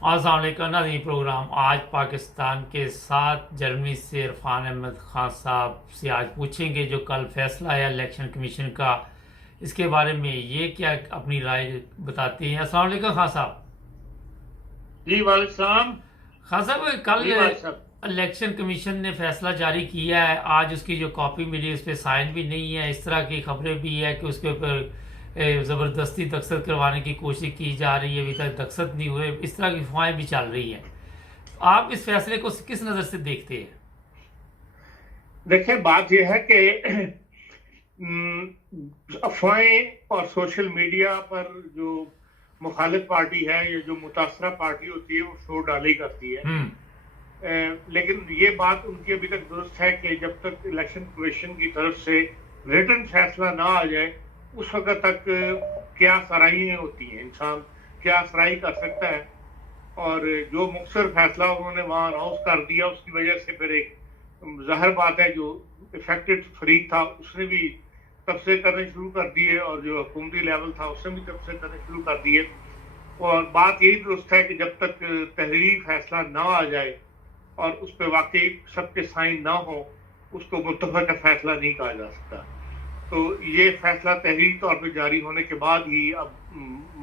अस्सलाम वालेकुम नाज़रीन। प्रोग्राम आज पाकिस्तान के साथ जर्मनी से इरफान अहमद खान साहब से आज पूछेंगे जो कल फैसला आया इलेक्शन कमीशन का, इसके बारे में ये क्या अपनी राय बताते हैं। अस्सलाम वालेकुम खान साहब। जी वालेकुम सलाम। खान साहब, कल जी वालेकुम सलाम। इलेक्शन कमीशन ने फैसला जारी किया है, आज उसकी जो कॉपी मिली उस पर साइन भी नहीं है। इस तरह की खबरें भी है कि उसके ऊपर ज़बरदस्ती दस्तखत करवाने की कोशिश की जा रही है, अभी तक दस्तखत नहीं हुए। इस तरह की अफवाहें भी चल रही हैं। आप इस फैसले को किस नज़र से देखते हैं? देखिए, बात यह है कि अफवाहें और सोशल मीडिया पर जो मुखालिफ पार्टी है या जो मुतासरा पार्टी होती है वो शोर डाली करती है। लेकिन ये बात उनकी अभी तक दुरुस्त है कि जब तक इलेक्शन कमीशन की तरफ से रिटन फैसला ना आ जाए उस वक्त तक क्या सराहियां होती हैं, इंसान क्या सराही कर सकता है। और जो मुख्तर फैसला उन्होंने वहां अनाउंस कर दिया उसकी वजह से फिर एक जाहिर बात है जो इफेक्टेड फरीक था उसने भी तबसे करने शुरू कर दिए और जो हुकूमती लेवल था उसने भी तबसे करने शुरू कर दिए। और बात यही दुरुस्त है कि जब तक तहरीरी फैसला ना आ जाए और उस पर वाकई सबके साइन ना हो उसको मुत्तफक फैसला नहीं कहा जा सकता। तो ये फैसला तहरीरी तौर पर जारी होने के बाद ही अब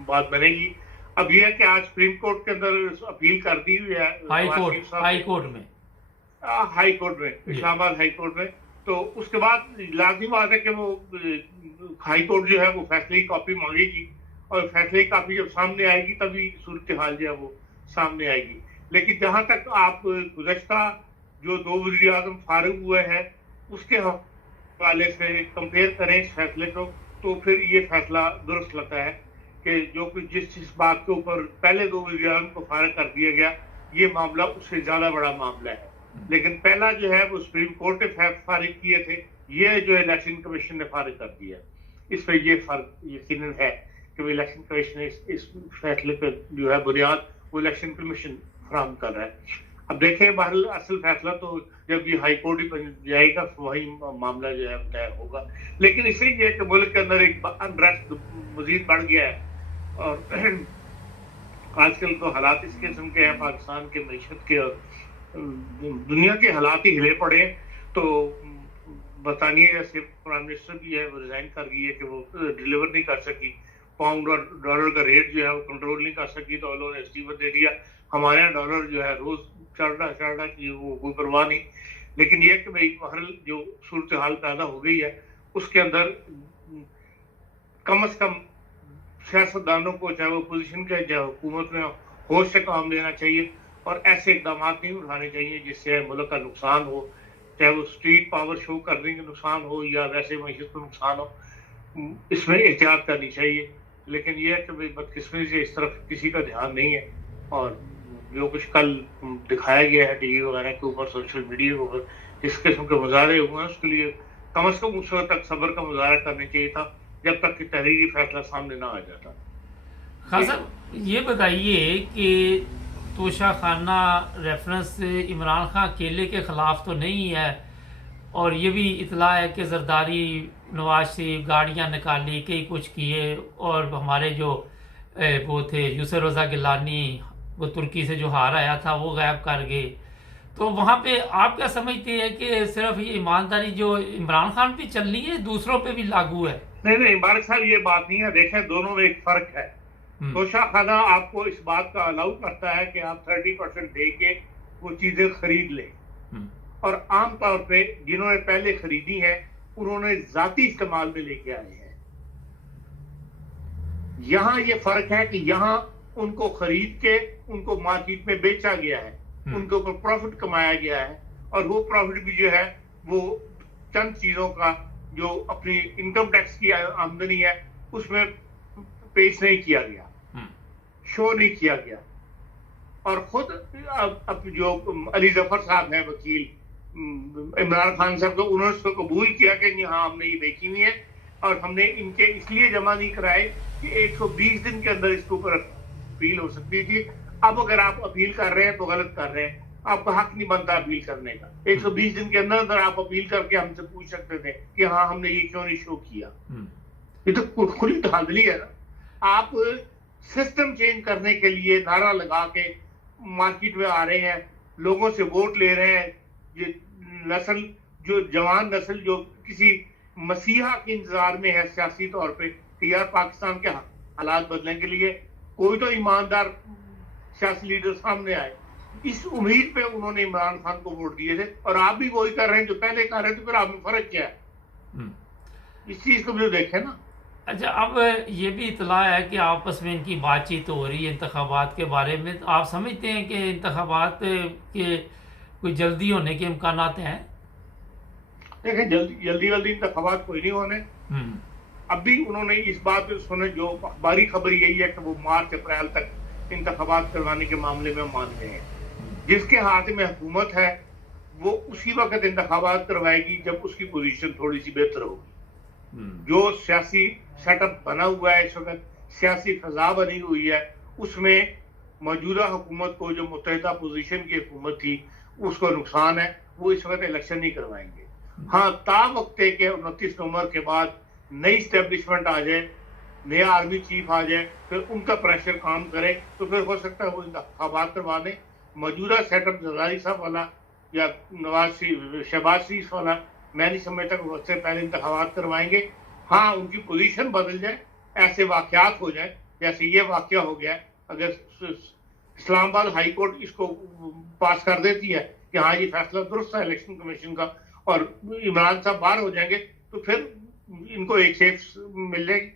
बात बनेगी। अब यह है कि आज सुप्रीम कोर्ट के अंदर अपील कर दी हुई है हाई हाई कोर्ट में इस्लामाबाद हाई कोर्ट में। तो उसके बाद लाजमी बात है कि वो हाई कोर्ट जो है वो फैसले की कॉपी मांगेगी और फैसले की कॉपी जब सामने आएगी तभी सूरत हाल जो है वो सामने आएगी। लेकिन जहां तक आप गुज़श्ता जो 2 वज़ीर आज़म फारिग हुए हैं उसके हवाले से कंपेयर करें इस फैसले को तो फिर ये फैसला दुरुस्त लगता है कि जो कुछ जिस बात के ऊपर पहले 2 वज़ीर आज़म को फारिग कर दिया गया ये मामला उससे ज्यादा बड़ा मामला है। लेकिन पहला जो है वो सुप्रीम कोर्ट ने फारिग किए थे, ये जो इलेक्शन कमीशन ने फारिग कर दिया। इस पर ये फर्क यकीनन है कि वो इलेक्शन कमीशन इस फैसले पर जो है बुनियाद वो इलेक्शन कमीशन फराहम कर रहा है। अब देखें बहरहाल असल फैसला तो जब ये हाई कोर्ट ही जाएगा तो वही मामला जो है तय होगा। लेकिन इससे ये कि मुल्क के अंदर एक अनरेस्ट मजीद बढ़ गया है और आजकल तो हालात इस किस्म के हैं पाकिस्तान के मईशत के और दुनिया के हालात ही हिले पड़े। तो बरतानिया जैसे प्राइम मिनिस्टर भी है वो रिजाइन कर गई है कि वो डिलीवर नहीं कर सकी, पाउंड और डॉलर का रेट जो है वो कंट्रोल नहीं कर सकी तो उन्होंने इस्तीफा दे दिया। हमारे यहाँ डॉलर जो है रोज चढ़ रहा कि वो कोई परवाह नहीं। लेकिन ये कि भाई बहरहाल जो सूरत हाल पैदा हो गई है उसके अंदर कम से कम सियासतदानों को चाहे वो पोजीशन के चाहे हुकूमत में होश से काम लेना चाहिए और ऐसे इकदाम नहीं उठाने चाहिए जिससे मुल्क का नुकसान हो, चाहे वो स्ट्रीट पावर शो करने के नुकसान हो या वैसे मईशत को नुकसान हो। इसमें एहतियात करनी चाहिए। लेकिन यह है कि भाई बदकिस्मती से इस तरफ किसी का ध्यान नहीं है और जो कुछ कल दिखाया गया है टीवी वगैरह के ऊपर सोशल मीडिया के ऊपर जिस किस्म के मुजाहरे हुए हैं उसके लिए कम से कम उस वक्त तक सब्र का मुजाहरा करना चाहिए था जब तक कि तहरीरी फैसला सामने ना आ जाता। खान साहब, ये बताइए कि तोशाखाना रेफरेंस इमरान खान अकेले के खिलाफ तो नहीं है और ये भी इतला है कि जरदारी नवाज शरीफ गाड़ियाँ निकाली, कई कुछ किए और हमारे जो वो थे यूसुफ रज़ा गिलानी वो तुर्की से जो हार आया था वो गायब कर गए। तो वहाँ पे आप क्या समझते हैं कि सिर्फ ये ईमानदारी जो इमरान खान पे चल रही है दूसरों पे भी लागू है? नहीं बारिक साहब ये बात नहीं है। देखें दोनों में एक फर्क है। तोशाखाना आपको इस बात का अलाउ करता है कि आप 30% दे के वो चीजें खरीद लें और आमतौर पे जिन्होंने पहले खरीदी है उन्होंने जाती इस्तेमाल में लेके आए हैं। यहाँ ये फर्क है कि यहाँ उनको खरीद के उनको मार्केट में बेचा गया है, उनके ऊपर प्रॉफिट कमाया गया है और वो प्रॉफिट भी जो है वो चंद चीजों का जो अपनी इनकम टैक्स की आमदनी है उसमें पेश नहीं किया गया, शो नहीं किया गया। और खुद अब जो अली जफर साहब हैं वकील इमरान खान साहब को उन्होंने उसको कबूल किया कि हाँ हमने ये देखी हुई है और हमने इनके इसलिए जमा नहीं कराए कि 120 दिन के अंदर इसके ऊपर अपील हो सकती थी। अब अगर आप अपील कर रहे हैं तो गलत कर रहे हैं, आपका हक नहीं बनता अपील करने का। 120 दिन के अंदर अंदर आप अपील करके हमसे पूछ सकते थे कि हाँ हमने ये क्यों नहीं शो किया। ये तो खुली धांधली है ना। आप सिस्टम चेंज करने के लिए नारा लगा के मार्केट में आ रहे हैं, लोगों से वोट ले रहे हैं। ये नस्ल, जो जवान नस्ल जो किसी मसीहा के इंतजार में है सियासी तौर पे कि यार पाकिस्तान के हालात बदलने के लिए कोई तो ईमानदार सियासी लीडर सामने आए, इस उम्मीद पे उन्होंने इमरान खान को वोट दिए थे। और आप भी वही कर रहे हैं जो पहले कर रहे थे, फिर आप में फर्क क्या है? इस चीज को भी देखें ना। अच्छा, अब ये भी इतला है कि आपस में इनकी बातचीत हो रही है इंतखाबात के बारे में। तो आप समझते हैं कि इंतखाबात के कोई जल्दी होने के इम्कान हैं? देखें, जल्दी इंतखाबात कोई नहीं होने। अभी उन्होंने इस बात पे सुने, जो अखबारी खबर यही है कि वो मार्च अप्रैल तक इंतखाबात करवाने के मामले में मान गए हैं। जिसके हाथ में हुकूमत है वो उसी वक्त इंतखाबात करवाएगी जब उसकी पोजीशन थोड़ी सी बेहतर होगी। जो सियासी सेटअप बना हुआ है इस वक्त, सियासी फजा बनी हुई है, उसमें मौजूदा हुकूमत को, जो मुत्तहिदा पोजीशन की हुकूमत थी, उसको नुकसान है। वो इस वक्त इलेक्शन नहीं करवाएंगे। हाँ, ता वक्त के 29 नवंबर के बाद नई स्टैब्लिशमेंट आ जाए, नया आर्मी चीफ आ जाए, फिर उनका प्रेशर काम करे, तो फिर हो सकता है वो इंतखाबात करवा दें। मौजूदा सेटअप जरदारी साहब वाला या शहबाज शरीफ वाला मैं नहीं समझता कि उससे पहले इंतखाबात करवाएंगे। हाँ, उनकी पोजीशन बदल जाए, ऐसे वाकयात हो जाए जैसे ये वाकया हो गया। अगर इस्लामाबाद हाई कोर्ट इसको पास कर देती है कि हाँ ये फैसला दुरुस्त है इलेक्शन कमीशन का, और इमरान साहब बाहर हो जाएंगे, तो फिर इनको एक सेफ मिल जाएगी।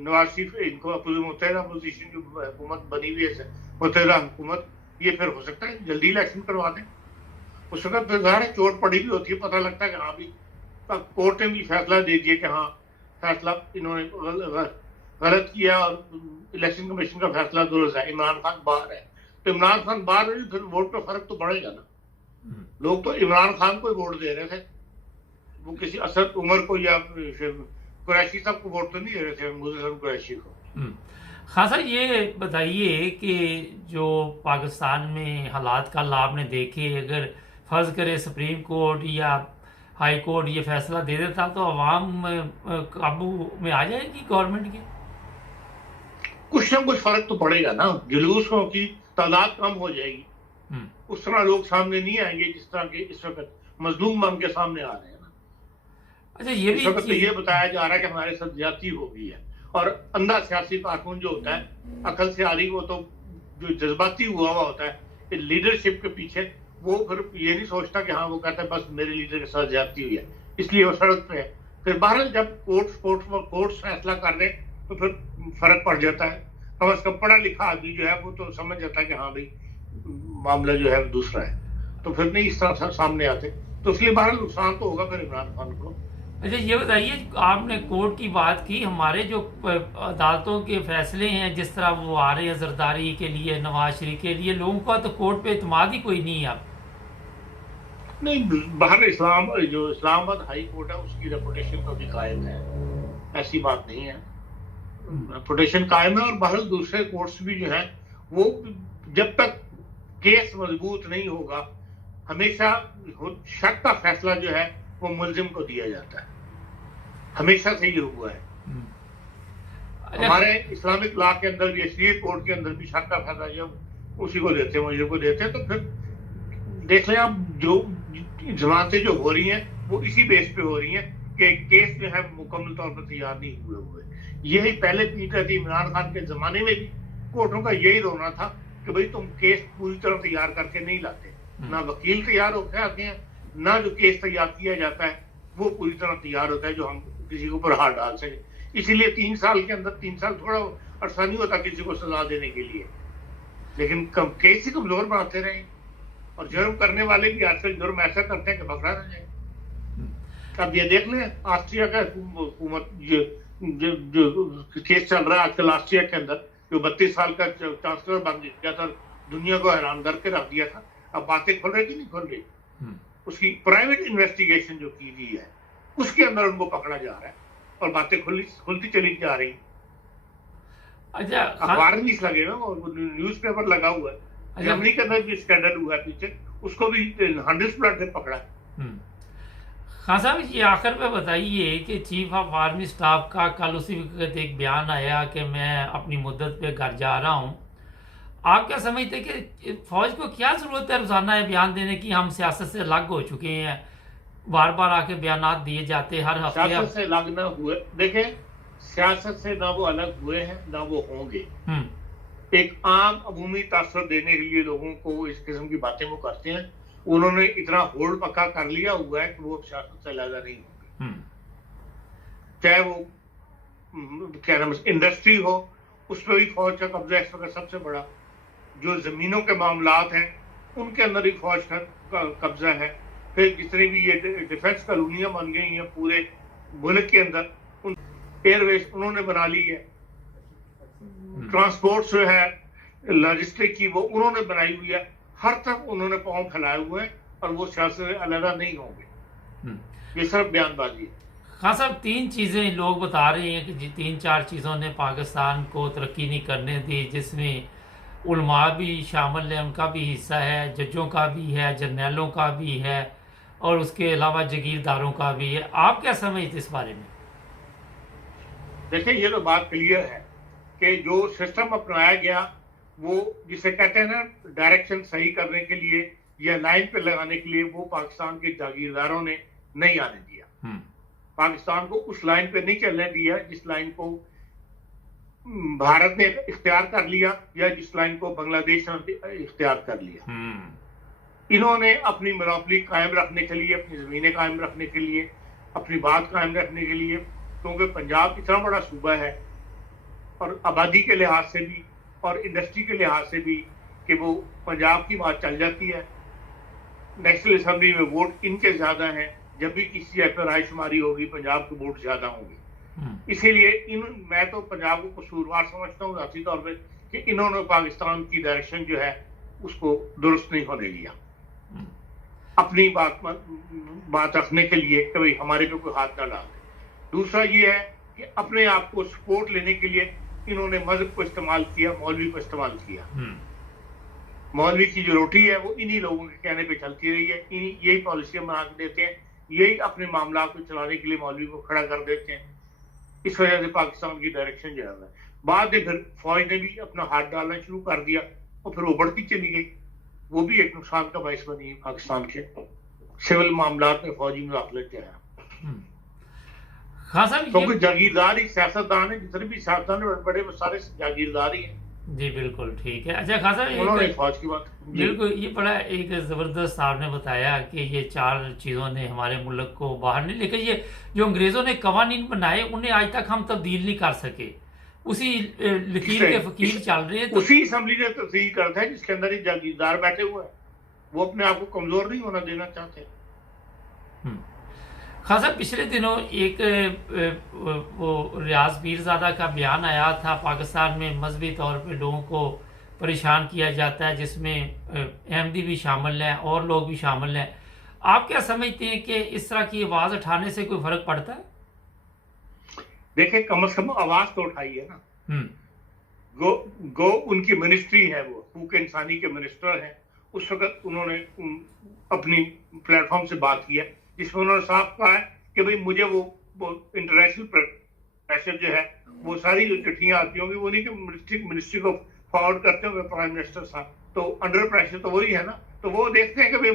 नवाज शरीफ, इनको मुत्तहिदा अपोजिशन जो हुकूमत बनी हुई है, मुत्तहिदा हुकूमत, ये फिर हो सकता है जल्दी इलेक्शन करवा दें। उस वक्त फिर ज़ाहिर है चोट पड़ी भी होती है, पता लगता है कि हाँ भी कोर्ट ने भी फैसला दे दिया कि हाँ फैसला इन्होंने गलत किया और इलेक्शन कमीशन का फैसला दुरुस्त है, इमरान खान बाहर है। तो इमरान खान बाहर है, फिर वोट पे फर्क तो पड़ेगा ना। लोग तो इमरान खान को ही वोट दे रहे थे, वो किसी असद उमर को या कुरैशी साहब को वोट तो नहीं दे रहे थे, मुज़फ़्फ़र कुरैशी को। हाँ सर, ये बताइए कि जो पाकिस्तान में हालात कल आपने देखे, अगर फर्ज करे सुप्रीम कोर्ट या हाई कोर्ट ये फैसला दे देता तो अवाम काबू में आ जाएगी गवर्नमेंट की? कुछ ना कुछ फर्क तो पड़ेगा ना, जुलूसों की तादाद कम हो जाएगी। उस तरह लोग सामने नहीं आएंगे जिस तरह के इस वक्त मजलूम बन के सामने आ रहे हैं ना। अच्छा, ये भी इस वक्त तो ये बताया जा रहा है कि हमारे साथ ज्यादती हो गई है, और अंधा सियासी कारकुन जो होता है, अकल से आरी, वो तो जो जज्बाती हुआ होता है लीडरशिप के पीछे, वो फिर ये नहीं सोचता कि हाँ, वो कहता है बस मेरे लीडर के साथ ज्यादती हुई है इसलिए वो सड़क पे है। फिर बहरहाल जब कोर्ट्स फैसला कर दे तो फिर फर्क पड़ जाता है। कम से कम पढ़ा लिखा आदमी जो है वो तो समझ जाता है कि हाँ भाई मामला जो है दूसरा है, तो फिर नहीं इस तरह सामने आते। तो इसलिए बहरहाल नुकसान तो होगा फिर इमरान खान को। अच्छा, ये बताइए, आपने कोर्ट की बात की, हमारे जो अदालतों के फैसले हैं जिस तरह वो आ रहे हैं जरदारी के लिए, नवाज शरीफ के लिए, लोगों का तो कोर्ट पे एतमाद ही कोई नहीं है अब। नहीं, बाहर जो इस्लामाबाद हाई कोर्ट है उसकी रेपुटेशन तो भी कायम है, ऐसी बात नहीं है, रेपुटेशन कायम है। और बाहर दूसरे कोर्ट्स भी जो है वो जब तक केस मजबूत नहीं होगा, हमेशा शक का फैसला जो है वो मुल्जिम को दिया जाता है, हमेशा से ये हुआ है। हमारे इस्लामिक लॉ के अंदर भी, शरीयत कोर्ट के अंदर भी शक का फैसला जब उसी को देते हैं, मुल्जिम को देते हैं। तो फिर देख लें आप, जो जमानतें जो हो रही हैं वो इसी बेस पे हो रही हैं कि केस जो है मुकम्मल तौर पर तैयार नहीं हुए। यही पहले पीट रही थी इमरान खान के जमाने में भी, कोर्टों का यही रोना था कि भाई तुम केस पूरी तरह तैयार करके नहीं लाते, ना वकील तैयार होकर आते हैं, ना जो केस तैयार किया जाता है वो पूरी तरह तैयार होता है जो हम किसी के ऊपर हाथ डाल सके। इसीलिए 3 साल के अंदर, 3 साल थोड़ा अरसा नहीं होता किसी को सजा देने के लिए, लेकिन केस ही कमजोर बनाते रहे। और जुर्म करने वाले भी आजकल जुर्म ऐसा करते हैं कि पकड़ा ना जाए। अब ये देख लें, ऑस्ट्रिया का हुकूमत जो केस चल रहा है आजकल ऑस्ट्रिया के अंदर, जो 32 साल का चांसलर बन गया था, दुनिया को हैरान करके रख दिया था, अब बातें खुल रही कि नहीं खुल रही? उसकी प्राइवेट इन्वेस्टिगेशन जो की गई है उसके अंदर उनको पकड़ा जा रहा है और बातें खुलती चली जा रही। अच्छा, अखबार भी लगे हुए और न्यूज़पेपर लगा हुआ है। जर्मनी के अंदर भी स्कैंडल हुआ है पीछे, उसको भी हंड्रेड्स प्लॉट से पकड़ा। खान साहब, ये आखिर में बताइए कि चीफ ऑफ आर्मी स्टाफ का कल उसी वक्त एक बयान आया कि मैं अपनी मुद्दत पे घर जा रहा हूँ। आप क्या समझते हैं कि फौज को क्या जरूरत है रोजाना ये बयान देने की हम सियासत से अलग हो चुके हैं, बार बार आके बयानात दिए जाते हर हफ्ते? सियासत से अलग ना हुए, देखें, सियासत से ना वो अलग हुए हैं ना वो होंगे। एक आम अमूमी तासर देने के लिए लोगों को इस किस्म की बातें वो करते हैं। उन्होंने इतना होल्ड पक्का कर लिया हुआ है कि वो सियासत से अलग नहीं होंगे। चाहे वो क्या नाम इंडस्ट्री हो, उस पर भी फौज का कब्जा इस वक्त सबसे बड़ा। जो जमीनों के मामलात हैं उनके अंदर ही फौज का कब्जा है। फिर जितनी भी ये डिफेंस कॉलोनियां बन गई हैं पूरे मुल्क के अंदर, उन एयरवेज उन्होंने बना ली है। ट्रांसपोर्ट जो है लॉजिस्टिक की वो उन्होंने बनाई हुई है। हर तक उन्होंने पांव फैलाए हुए हैं और वो सियासत से अलग नहीं होंगे। ये सिर्फ बयानबाजी है। हाँ साहब, 3 चीजें लोग बता रहे हैं कि 3-4 चीजों ने पाकिस्तान को तरक्की नहीं करने दी, जिसमें उलमा भी शामिल है, उनका भी हिस्सा है, जजों का भी है, जर्नैलों का भी है और उसके अलावा जागीरदारों का भी है। आप क्या समझते इस बारे में? देखिए, ये तो बात क्लियर है कि जो सिस्टम अपनाया गया वो जिसे कहते हैं ना डायरेक्शन सही करने के लिए या लाइन पे लगाने के लिए, वो पाकिस्तान के जागीरदारों ने नहीं आने दिया। पाकिस्तान को उस लाइन पे नहीं चलने दिया जिस लाइन को भारत ने इख्तियार कर लिया या जिस लाइन को बांग्लादेश ने इख्तियार कर लिया। इन्होंने अपनी मोनोपोली कायम रखने के लिए, अपनी जमीनें कायम रखने के लिए, अपनी बात कायम रखने के लिए, क्योंकि पंजाब इतना बड़ा सूबा है और आबादी के लिहाज से भी और इंडस्ट्री के लिहाज से भी कि वो पंजाब की बात चल जाती है। नेशनल असेंबली में वोट इनके ज्यादा हैं। जब भी किसी जगह पर रायशुमारी होगी पंजाब के वोट ज्यादा होंगे। इसीलिए मैं तो पंजाब को कसूरवार समझता हूँ जाती तौर पर कि इन्होंने पाकिस्तान की डायरेक्शन जो है उसको दुरुस्त नहीं होने दिया, अपनी बात रखने के लिए कि भाई हमारे पे कोई हाथ ना डाल दे। दूसरा ये है कि अपने आप को सपोर्ट लेने के लिए इन्होंने मजहब को इस्तेमाल किया, मौलवी को इस्तेमाल किया। मौलवी की जो रोटी है वो इन्हीं लोगों के कहने पे चलती रही है। यही पॉलिसियां बना के देते हैं, यही अपने मामला को चलाने के लिए मौलवी को खड़ा कर देते हैं। इस वजह से पाकिस्तान की डायरेक्शन जो है बाद में फिर फौज ने भी अपना हाथ डालना शुरू कर दिया और फिर वो बढ़ती चली गई। वो भी एक नुकसान का बायस बनी है पाकिस्तान के सिविल मामलात में फौजी मुदाखलत जो है। क्योंकि जागीरदार ही सियासतदान है, जितने भी सियासतदान बड़े वो सारे जागीरदार ही हैं। जी बिल्कुल ठीक है। अच्छा खासा उन्होंने फौज की बात बिल्कुल, ये बड़ा एक जबरदस्त आपने बताया कि ये 4 चीजों ने हमारे मुल्क को बाहर नहीं, लेकिन ये जो अंग्रेजों ने कवानीन बनाए उन्हें आज तक हम तब्दील नहीं कर सके। उसी लकीर के फकीर चल रहे हैं। उसी असम्बली ने तब्दील करता है जिसके अंदर ही जागीरदार बैठे हुए हैं। वो अपने आप को कमजोर नहीं होना देना चाहते। खासा पिछले दिनों एक वो रियाज पीरजादा का बयान आया था, पाकिस्तान में मजहबी तौर पे लोगों को परेशान किया जाता है, जिसमें अहमदी भी शामिल हैं और लोग भी शामिल हैं। आप क्या समझते हैं कि इस तरह की आवाज उठाने से कोई फर्क पड़ता है? देखिए, कम से कम आवाज तो उठाई है ना। गो उनकी मिनिस्ट्री है, वो हकूक इंसानी के मिनिस्टर हैं। उस वक्त उन्होंने अपनी प्लेटफॉर्म से बात की है जिसमें उन्होंने साफ कहा है कि भाई मुझे वो इंटरनेशनल प्रेशर जो है वो सारी जो चिट्ठियां आती होंगी वो नहीं कि मिनिस्ट्री को फॉरवर्ड करते होंगे प्राइम मिनिस्टर साहब, तो अंडर प्रेशर तो वही है ना। तो वो देखते हैं कि भाई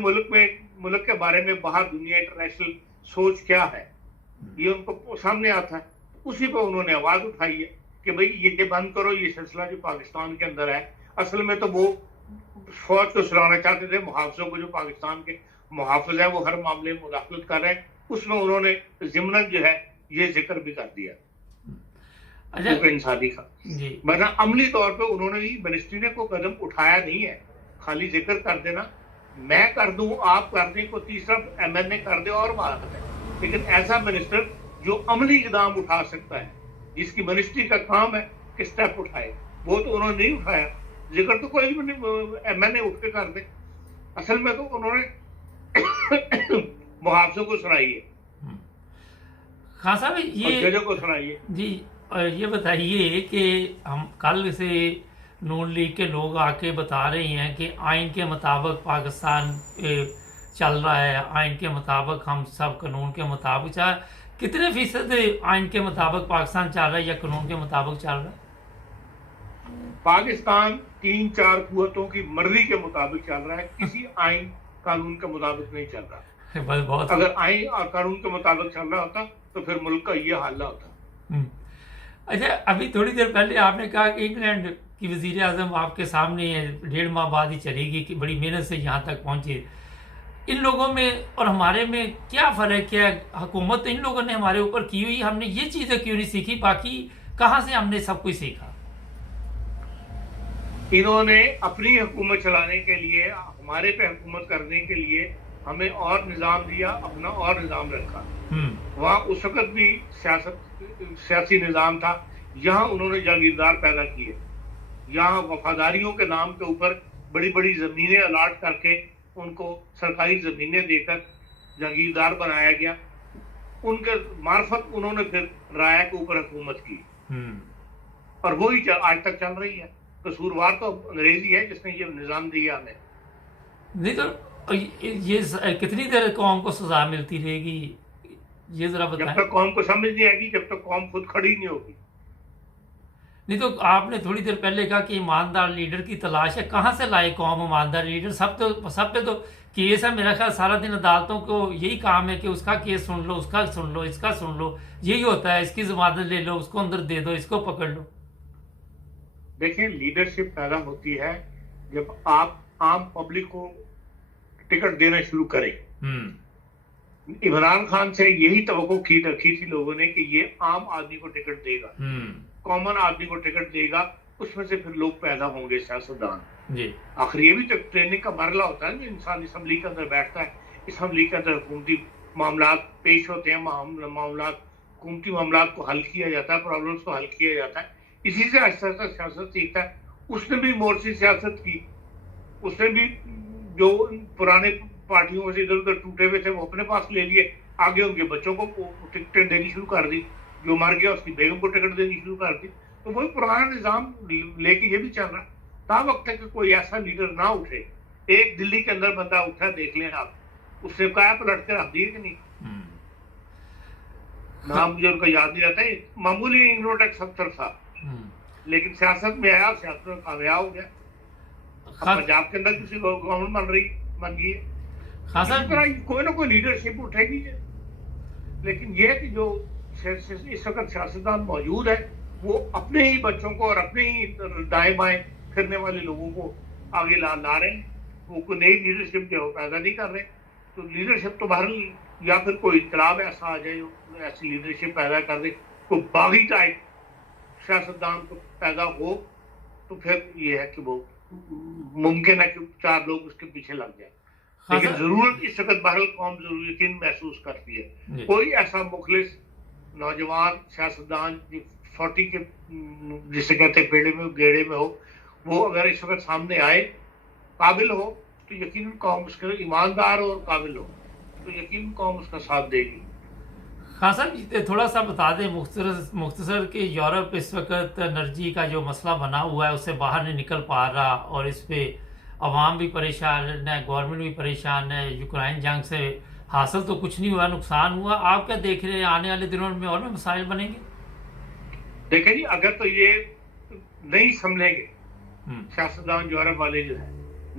मुल्क के बारे में बाहर दुनिया इंटरनेशनल सोच क्या है, ये उनको सामने आता है। उसी पर उन्होंने आवाज उठाई है कि भाई ये बंद करो, ये सिलसिला जो पाकिस्तान के अंदर है। असल में तो वो फौज को सुनाना चाहते थे, मुहाफिजों को, जो पाकिस्तान के मुहाफिज है वो हर मामले में मुदाखलत कर रहे हैं। उसमें उन्होंने जिम्मन जो है ये जिक्र भी कर दिया इंसानी का, वरना अमली तौर पे उन्होंने ही मिनिस्ट्री ने कोई कदम उठाया नहीं है। खाली जिक्र कर देना, मैं कर दूं, आप कर दें, कोई तीसरा MNA कर दे और बात है। लेकिन ऐसा मिनिस्टर जो अमली इकदाम उठा सकता है, जिसकी मिनिस्ट्री का काम है कि स्टेप उठाए, वो तो उन्होंने नहीं उठाया। जिक्र तो कोई भी MNA उठ के कर दे। असल में तो उन्होंने मुहावजों को सुनाई है, खान साहब ये जजों को सुनाइए जी। ये बताइए कि हम कल से नून लीग के लोग आके बता रहे हैं कि आइन के मुताबिक पाकिस्तान चल रहा है, आइन के मुताबिक हम सब कानून के मुताबिक चल। कितने फीसद आइन के मुताबिक पाकिस्तान चल रहा है या कानून के मुताबिक चल रहा है? पाकिस्तान 3-4 कुव्वतों की मर्जी के मुताबिक चल रहा है, किसी आइन कानून के मुताबिक नहीं चल रहा। बस बहुत। अगर आइन और कानून के मुताबिक चल रहा होता तो फिर मुल्क का ये हाल ना होता। हम्म। अच्छा, अभी थोड़ी देर पहले आपने कहा कि इंग्लैंड की वजीर आजम आपके सामने है, 1.5 माह बाद ही चलेगी, कि बड़ी मेहनत से यहाँ तक पहुंचे। इन लोगों में और हमारे में क्या फ़र्क है? हुकूमत तो इन लोगों ने हमारे ऊपर की हुई, हमने ये चीज़ें क्यों नहीं सीखी? बाकी कहाँ से हमने सब कुछ सीखा? इन्होंने अपनी हुकूमत चलाने के लिए, हमारे पे हुकूमत करने के लिए हमें और निज़ाम दिया, अपना और निज़ाम रखा। वहाँ उस वक्त भी सियासी निज़ाम था। यहाँ उन्होंने जागीरदार पैदा किए। यहाँ वफादारियों के नाम के ऊपर बड़ी बड़ी ज़मीनें अलाट करके उनको सरकारी ज़मीनें देकर जागीरदार बनाया गया। उनके मार्फत उन्होंने फिर राया के ऊपर हुकूमत की, और वही आज तक चल रही है। कसूरवार तो अंग्रेज ही है जिसने ये निज़ाम दिया हमें। नहीं तो ये कितनी देर कौम को सजा मिलती रहेगी, ये जरा बताएं। जब तक कौम को समझ नहीं आएगी, जब तक कौम खुद खड़ी नहीं होगी। नहीं तो आपने थोड़ी देर पहले कहा कि ईमानदार लीडर की तलाश है। कहाँ से लाए कौम ईमानदार लीडर? सब पे तो केस है। मेरा ख्याल सारा दिन अदालतों को यही काम है कि उसका केस सुन लो, उसका सुन लो, इसका सुन लो, यही होता है। इसकी जमानत ले लो, उसको अंदर दे दो, इसको पकड़ लो। देखिए, लीडरशिप पैदा होती है जब आप आम पब्लिक को टिकट देना शुरू करें। इमरान खान से यही तवक्को रखी थी लोगों ने कि ये आम आदमी को टिकट देगा, कॉमन आदमी को टिकट देगा, उसमें से फिर लोग पैदा होंगे सियासतदान। आखिर ये भी तो ट्रेनिंग का मरला होता है। इंसान असम्बली के अंदर बैठता है, असम्बली के अंदर हुकूमती मामला पेश होते हैं, हुकूमती मामला को हल किया जाता है, प्रॉब्लम्स को हल किया जाता है। इसी से आहिस्ता आहिस्ता सियासत सीखता है। उसने भी मोर्ची सियासत की, उसने भी जो पुराने पार्टियों से इधर उधर टूटे हुए थे वो अपने पास ले लिए, आगे उनके बच्चों को टिकटें देनी शुरू कर दी, जो मर गया उसकी बेगम को टिकट देनी शुरू कर दी। तो वही पुराना निजाम लेके ये भी चल रहा है। ता वक्त तक कोई ऐसा लीडर ना उठे। एक दिल्ली के अंदर बंदा उठा, देख लें आप, उसने कहा पलट कर रख दिए कि नहीं, नाम मुझे उनका याद नहीं रहता है। मामूली इग्नोर टैक्स अफसर था, लेकिन सियासत में आया, सियासत में कामयाब हो गया। पंजाब के अंदर किसी गवर्नमेंट बन गई है। कोई ना कोई लीडरशिप उठेगी। लेकिन ये कि जो इस वक्त सियासतदान मौजूद है वो अपने ही बच्चों को और अपने ही दाएं बाएं फिरने वाले लोगों को आगे ला रहे हैं। वो कोई नई लीडरशिप जो पैदा नहीं कर रहे। तो लीडरशिप तो बहरहाल या फिर कोई इनकलाब ऐसा आ जाए जो ऐसी लीडरशिप पैदा कर दे, कोई बागी टाइप सियासतदान को पैदा हो, तो फिर ये है कि वो मुमकिन है कि 4 लोग उसके पीछे लग जाए। लेकिन जरूरत इस वक्त बहरहाल कौम जरूर यकीन महसूस करती है। कोई ऐसा मुखलिस नौजवान सियासतदान 40 के जिसे कहते हैं पेड़े में गेड़े में हो, वो अगर इस वक्त सामने आए, काबिल हो, तो यकीन कौम उसके ईमानदार और काबिल हो तो यकीन कौम उसका साथ देगी। हाँ सर, थोड़ा सा बता दें मुख्तसर कि यूरोप इस वक्त एनर्जी का जो मसला बना हुआ है उससे बाहर नहीं निकल पा रहा, और इस पे अवाम भी परेशान है, गवर्नमेंट भी परेशान है। यूक्रेन जंग से हासिल तो कुछ नहीं हुआ, नुकसान हुआ। आप क्या देख रहे हैं आने वाले दिनों में और भी मसाइल बनेंगे? देखिए जी, अगर तो ये नहीं समझेंगे सियासतदान यूरोप वाले जो है,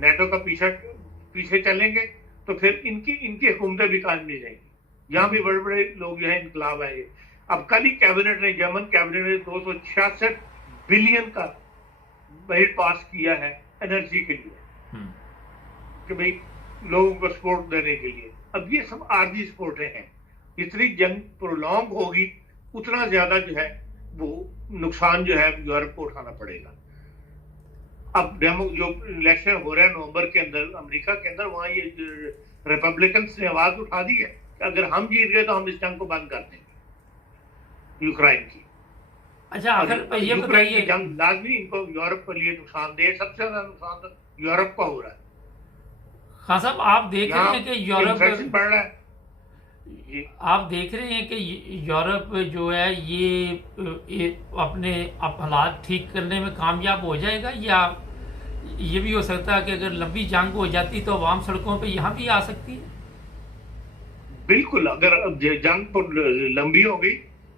नेटो का पीछे चलेंगे, तो फिर इनकी हुकूमतें भी कायम नहीं रहेंगी। यहाँ भी बड़े बड़े लोग जो है इनकलाब आएंगे। अब कल ही कैबिनेट ने, जर्मन कैबिनेट ने 266 बिलियन का बजट पास किया है एनर्जी के लिए, कि भाई लोगों को सपोर्ट देने के लिए। अब ये सब आर्जी सपोर्टें हैं। जितनी जंग प्रोलॉन्ग होगी उतना ज्यादा जो है वो नुकसान जो है यूरोप को उठाना पड़ेगा। अब जो इलेक्शन हो रहा है नवंबर के अंदर अमेरिका के अंदर, वहां ये रिपब्लिकन ने आवाज उठा दी है कि अगर हम जीत गए तो हम इस जंग को बंद कर देंगे यूक्रेन की। अच्छा, अगर ये बताइए, जंग लाजमी इनको यूरोप के लिए नुकसान दे। सबसे ज्यादा नुकसान तो यूरोप का हो रहा है। हाँ साहब, आप देख रहे हैं कि यूरोप बढ़ रहा है। आप देख रहे हैं कि यूरोप जो है ये अपने हालात ठीक करने में कामयाब हो जाएगा, या ये भी हो सकता है कि अगर लंबी जंग हो जाती तो आवाम सड़कों पे यहाँ भी आ सकती है? बिल्कुल, अगर जंग लंबी हो गई,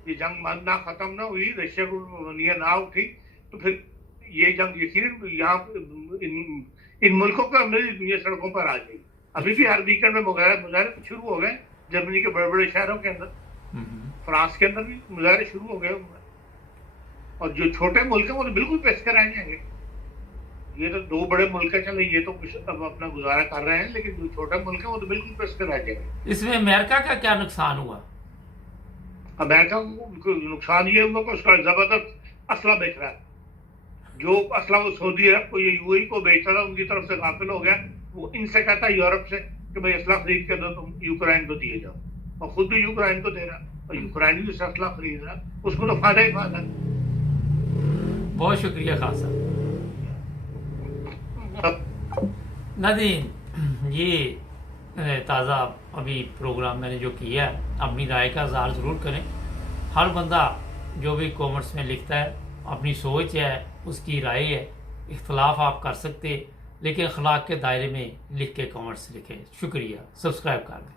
ये जंग ना खत्म ना हुई, रशिया को ना उठी, तो फिर ये जंग यकीनन यहाँ इन मुल्कों का ये सड़कों पर आ जाएगी। अभी भी हर वीकेंड में मुजाहरे शुरू हो गए जर्मनी के बड़े बड़े शहरों के अंदर, फ्रांस के अंदर भी मुजाहरे शुरू हो गए। और जो छोटे मुल्क हैं वो तो बिल्कुल पेश कराए जाएंगे। ये तो दो बड़े मुल्क है, चले ये तो कुछ अब अपना गुजारा कर रहे हैं, लेकिन जो छोटे मुल्क है वो तो बिल्कुल पेश कराए जाएंगे। इसमें अमेरिका का क्या नुकसान हुआ? अमेरिका को नुकसान ये हुआ कि उसका जबरदस्त असला बेच रहा है। जो असला वो सऊदी अरब को, ये यूएई को बेचता था, उनकी तरफ से गाफिल हो गया। वो इनसे कहता है यूरोप से कि भाई असला खरीद के दो, तुम यूक्रेन को दिए जाओ, और खुद भी यूक्रेन को दे रहा, और यूक्रेन भी असला खरीद रहा, उसको तो फायदा ही फायदा। बहुत शुक्रिया खान साहब। नदीम, ये ताज़ा अभी प्रोग्राम मैंने जो किया है, अपनी राय का इज़हार ज़रूर करें। हर बंदा जो भी कॉमेंट्स में लिखता है अपनी सोच है, उसकी राय है, इख्तलाफ आप कर सकते, लेकिन अखलाक के दायरे में लिख के कमेंट्स लिखें। शुक्रिया, सब्सक्राइब कर दें।